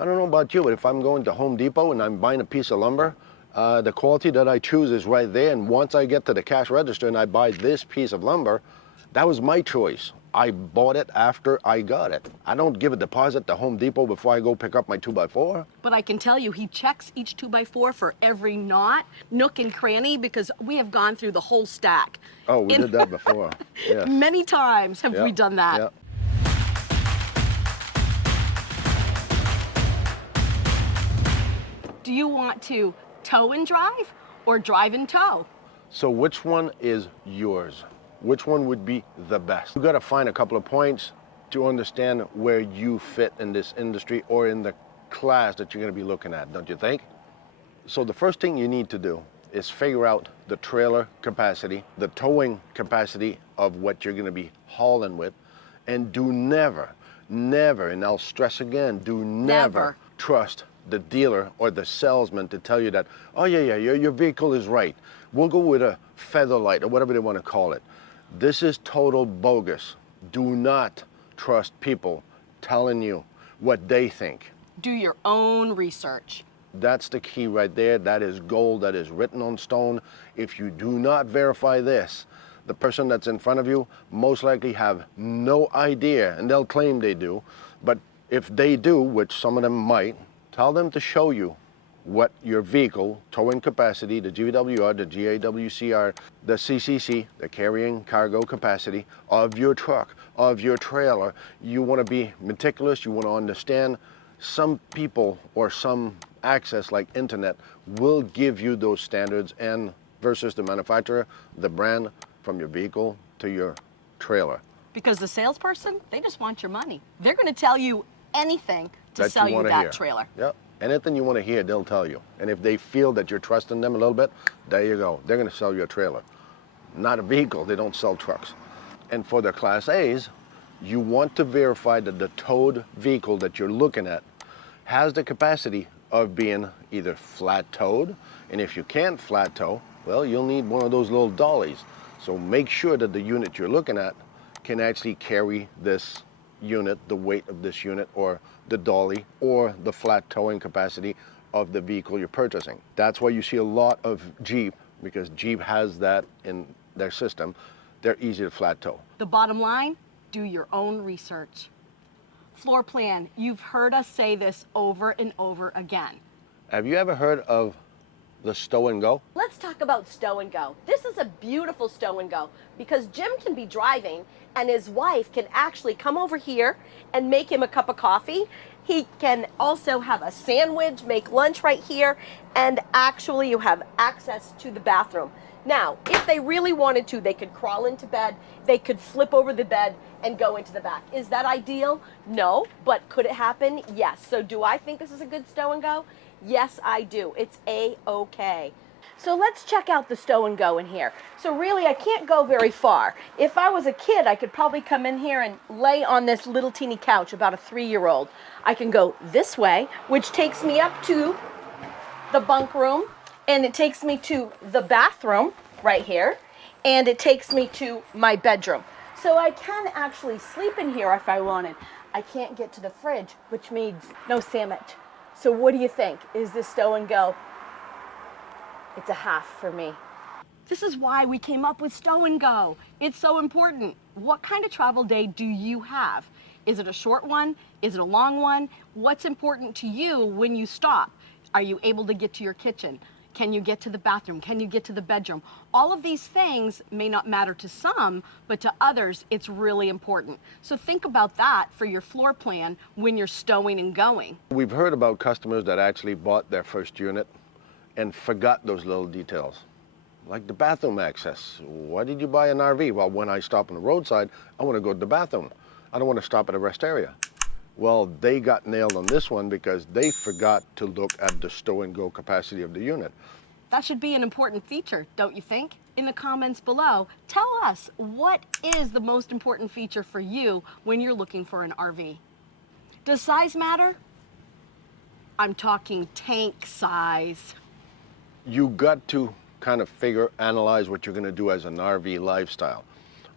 I don't know about you, but if I'm going to Home Depot and I'm buying a piece of lumber, the quality that I choose is right there. And once I get to the cash register and I buy this piece of lumber, that was my choice. I bought it after I got it. I don't give a deposit to Home Depot before I go pick up my 2x4. But I can tell you, he checks each 2x4 for every knot, nook and cranny, because we have gone through the whole stack. Oh, we did that before. Yes. Many times have we done that. Yep. Do you want to tow and drive or drive and tow? So which one is yours? Which one would be the best? You got to find a couple of points to understand where you fit in this industry or in the class that you're going to be looking at, don't you think? So the first thing you need to do is figure out the trailer capacity, the towing capacity of what you're going to be hauling with, and do never, and I'll stress again, do never trust the dealer or the salesman to tell you that, oh yeah, your vehicle is right. We'll go with a featherlight or whatever they want to call it. This is total bogus. Do not trust people telling you what they think. Do your own research. That's the key right there. That is gold. That is written on stone. If you do not verify this, the person that's in front of you most likely have no idea, and they'll claim they do. But if they do, which some of them might, tell them to show you what your vehicle towing capacity, the GVWR, the GAWCR, the CCC, the carrying cargo capacity of your truck, of your trailer. You want to be meticulous. You want to understand. Some people or some access like internet will give you those standards, and versus the manufacturer, the brand, from your vehicle to your trailer. Because the salesperson, they just want your money. They're going to tell you anything to sell you that trailer. Yep. Anything you want to hear, they'll tell you. And if they feel that you're trusting them a little bit, there you go. They're going to sell you a trailer. Not a vehicle. They don't sell trucks. And for the Class A's, you want to verify that the towed vehicle that you're looking at has the capacity of being either flat towed, and if you can't flat tow, well, you'll need one of those little dollies. So make sure that the unit you're looking at can actually carry this unit, the weight of this unit, or the dolly, or the flat towing capacity of the vehicle you're purchasing. That's why you see a lot of Jeep, because Jeep has that in their system. They're easy to flat tow. The bottom line, do your own research. Floor plan, you've heard us say this over and over again. Have you ever heard of the stow and go? Let's talk about stow and go. This is a beautiful stow and go because Jim can be driving and his wife can actually come over here and make him a cup of coffee. He can also have a sandwich, make lunch right here, and actually you have access to the bathroom. Now, if they really wanted to, they could crawl into bed, they could flip over the bed and go into the back. Is that ideal? No, but could it happen? Yes. So do I think this is a good stow and go? Yes, I do. It's A-OK. So let's check out the stow and go in here. So really, I can't go very far. If I was a kid, I could probably come in here and lay on this little teeny couch, about a 3-year-old. I can go this way, which takes me up to the bunk room, and it takes me to the bathroom right here, and it takes me to my bedroom. So I can actually sleep in here if I wanted. I can't get to the fridge, which means no sandwich. So what do you think? Is this stow and go? It's a half for me. This is why we came up with stow and go. It's so important. What kind of travel day do you have? Is it a short one? Is it a long one? What's important to you when you stop? Are you able to get to your kitchen? Can you get to the bathroom? Can you get to the bedroom? All of these things may not matter to some, but to others, it's really important. So think about that for your floor plan when you're stowing and going. We've heard about customers that actually bought their first unit and forgot those little details, like the bathroom access. Why did you buy an RV? Well, when I stop on the roadside, I want to go to the bathroom. I don't want to stop at a rest area. Well, they got nailed on this one because they forgot to look at the stow and go capacity of the unit. That should be an important feature, don't you think? In the comments below, tell us, what is the most important feature for you when you're looking for an RV? Does size matter? I'm talking tank size. You got to kind of analyze what you're going to do as an RV lifestyle.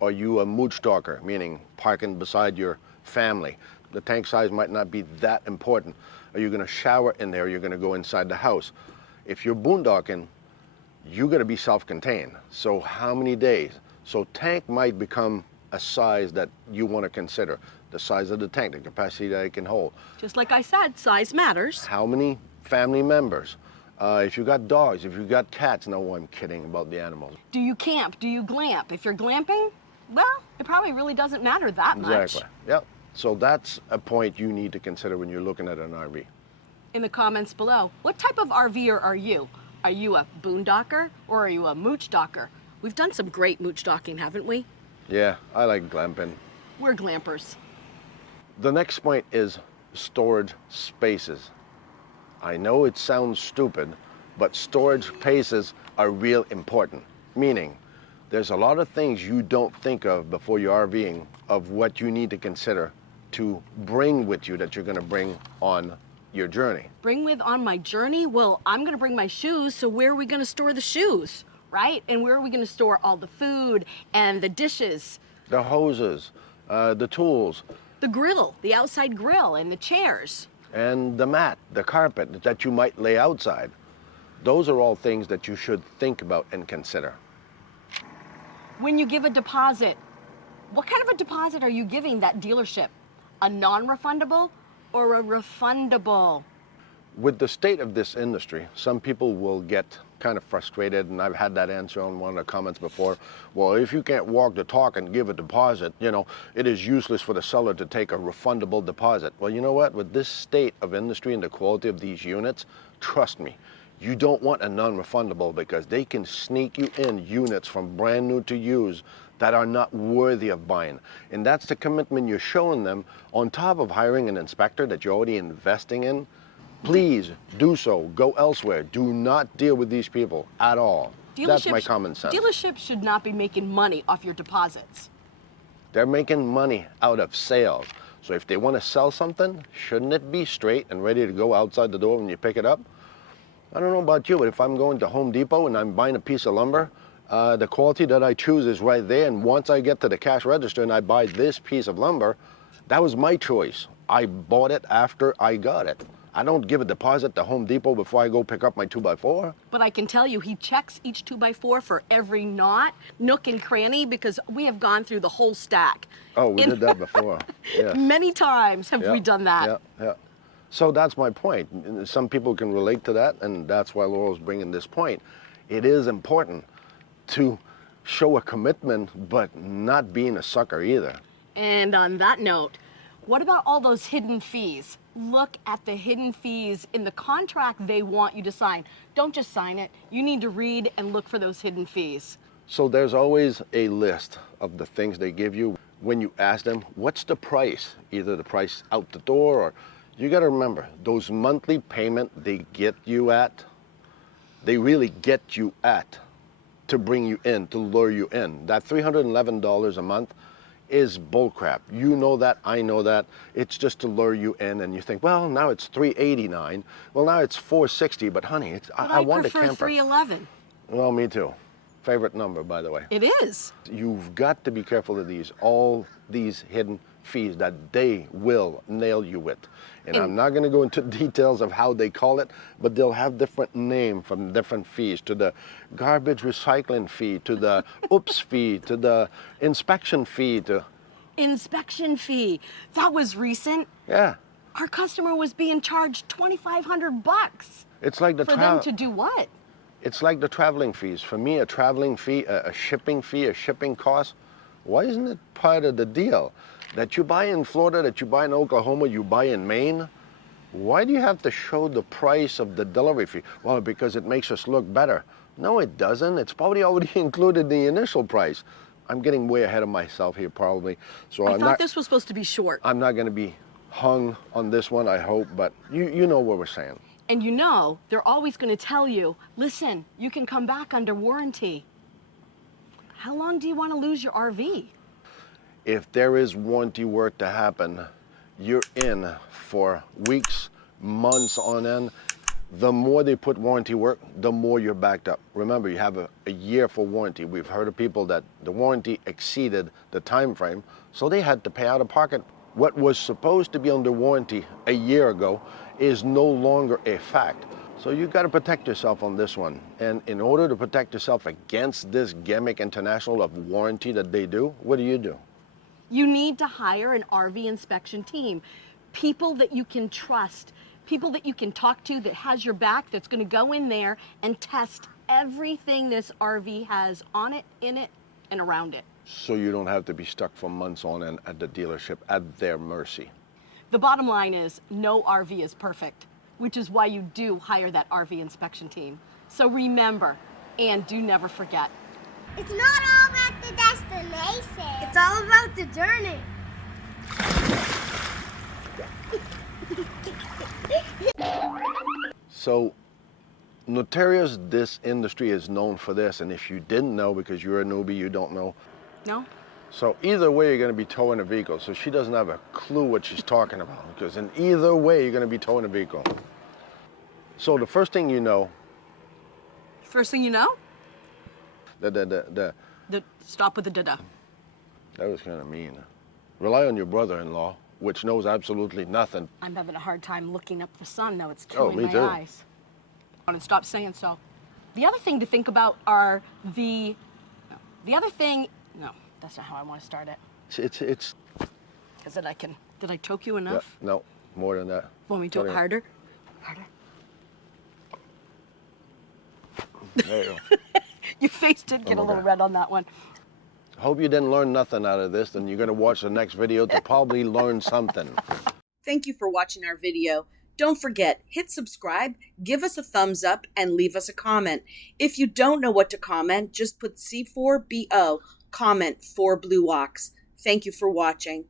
Are you a mooch stalker, meaning parking beside your family? The tank size might not be that important. Are you going to shower in there? Or you're going to go inside the house? If you're boondocking, you're going to be self-contained. So how many days? So tank might become a size that you want to consider. The size of the tank, the capacity that it can hold. Just like I said, size matters. How many family members? If you got dogs, if you got cats. No, I'm kidding about the animals. Do you camp? Do you glamp? If you're glamping, well, it probably really doesn't matter that much. Exactly. Yep. So that's a point you need to consider when you're looking at an RV. In the comments below, what type of RVer are you? Are you a boondocker or are you a mooch docker? We've done some great mooch docking, haven't we? Yeah, I like glamping. We're glampers. The next point is storage spaces. I know it sounds stupid, but storage spaces are real important. Meaning, there's a lot of things you don't think of before you're RVing of what you need to consider to bring with you that you're going to bring on your journey. Bring with on my journey? Well, I'm gonna bring my shoes, so where are we gonna store the shoes, right? And where are we gonna store all the food and the dishes? The hoses, the tools. The grill, the outside grill, and the chairs. And the mat, the carpet that you might lay outside. Those are all things that you should think about and consider. When you give a deposit, what kind of a deposit are you giving that dealership? A non-refundable or a refundable? With the state of this industry, some people will get kind of frustrated, and I've had that answer on one of the comments before. Well, if you can't walk the talk and give a deposit, you know, it is useless for the seller to take a refundable deposit. Well, you know what? With this state of industry and the quality of these units, trust me, you don't want a non-refundable because they can sneak you in units from brand new to used that are not worthy of buying. And that's the commitment you're showing them on top of hiring an inspector that you're already investing in. Please do so. Go elsewhere. Do not deal with these people at all. That's my common sense. Dealerships should not be making money off your deposits. They're making money out of sales. So if they want to sell something, shouldn't it be straight and ready to go outside the door when you pick it up? I don't know about you, but if I'm going to Home Depot and I'm buying a piece of lumber, the quality that I choose is right there, and once I get to the cash register and I buy this piece of lumber, that was my choice. I bought it after I got it. I don't give a deposit to Home Depot before I go pick up my 2x4. But I can tell you, he checks each 2x4 for every knot, nook and cranny, because we have gone through the whole stack. Oh, we did that before. Yes. Many times have we done that. Yeah. So that's my point. Some people can relate to that, and that's why Laurel's bringing this point. It is important to show a commitment, but not being a sucker either. And on that note, what about all those hidden fees? Look at the hidden fees in the contract they want you to sign. Don't just sign it. You need to read and look for those hidden fees. So there's always a list of the things they give you when you ask them, what's the price? Either the price out the door, or you got to remember, those monthly payment they get you at, they really get you at to bring you in, to lure you in. That $311 a month is bullcrap. You know that, I know that. It's just to lure you in, and you think, well, now it's $389. Well, now it's $460, but honey, I want a camper. $311. Well, me too. Favorite number, by the way. It is. You've got to be careful of all these hidden fees that they will nail you with. And I'm not going to go into details of how they call it, but they'll have different names from different fees, to the garbage recycling fee, to the oops fee, to the inspection fee, to... Inspection fee. That was recent. Yeah. Our customer was being charged $2,500. It's like the for them to do what? It's like the traveling fees. For me, a traveling fee, a shipping fee, a shipping cost, why isn't it part of the deal? That you buy in Florida, that you buy in Oklahoma, you buy in Maine, why do you have to show the price of the delivery fee? Well, because it makes us look better. No, it doesn't. It's probably already included in the initial price. I'm getting way ahead of myself here, probably. So I thought this was supposed to be short. I'm not going to be hung on this one, I hope, but you know what we're saying. And you know, they're always going to tell you, listen, you can come back under warranty. How long do you want to lose your RV? If there is warranty work to happen, you're in for weeks, months on end. The more they put warranty work, the more you're backed up. Remember, you have a year for warranty. We've heard of people that the warranty exceeded the time frame, so they had to pay out of pocket What was supposed to be under warranty a year ago is no longer a fact. So you got to protect yourself on this one. And in order to protect yourself against this gimmick international of warranty that they do, what do? You need to hire an RV inspection team. People that you can trust, people that you can talk to that has your back, that's going to go in there and test everything this RV has on it, in it, and around it. So you don't have to be stuck for months on end at the dealership at their mercy. The bottom line is no RV is perfect, which is why you do hire that RV inspection team. So remember, and do never forget. It's not all about the destination. It's all about the journey. So notorious, this industry is known for this, and if you didn't know because you're a newbie, you don't know. No? So either way, you're going to be towing a vehicle. So she doesn't have a clue what she's talking about, because in either way, you're going to be towing a vehicle. So the first thing you know, First thing you know, the stop with the da-da. that was kind of mean. Rely on your brother-in-law, which knows absolutely nothing. I'm having a hard time looking up the sun, though. It's Oh, killing me my too. eyes. And stop saying so. The other thing to think about are the other thing, no, that's not how I want to start it. It's Is that did I choke you enough? no, more than that. Want me to do it harder? Harder? There you go. Your face did get a little Okay. red on that one. Hope you didn't learn nothing out of this, and you're going to watch the next video to probably learn something. Thank you for watching our video. Don't forget, hit subscribe, give us a thumbs up, and leave us a comment. If you don't know what to comment, just put C4BO, comment for Blue Ox. Thank you for watching.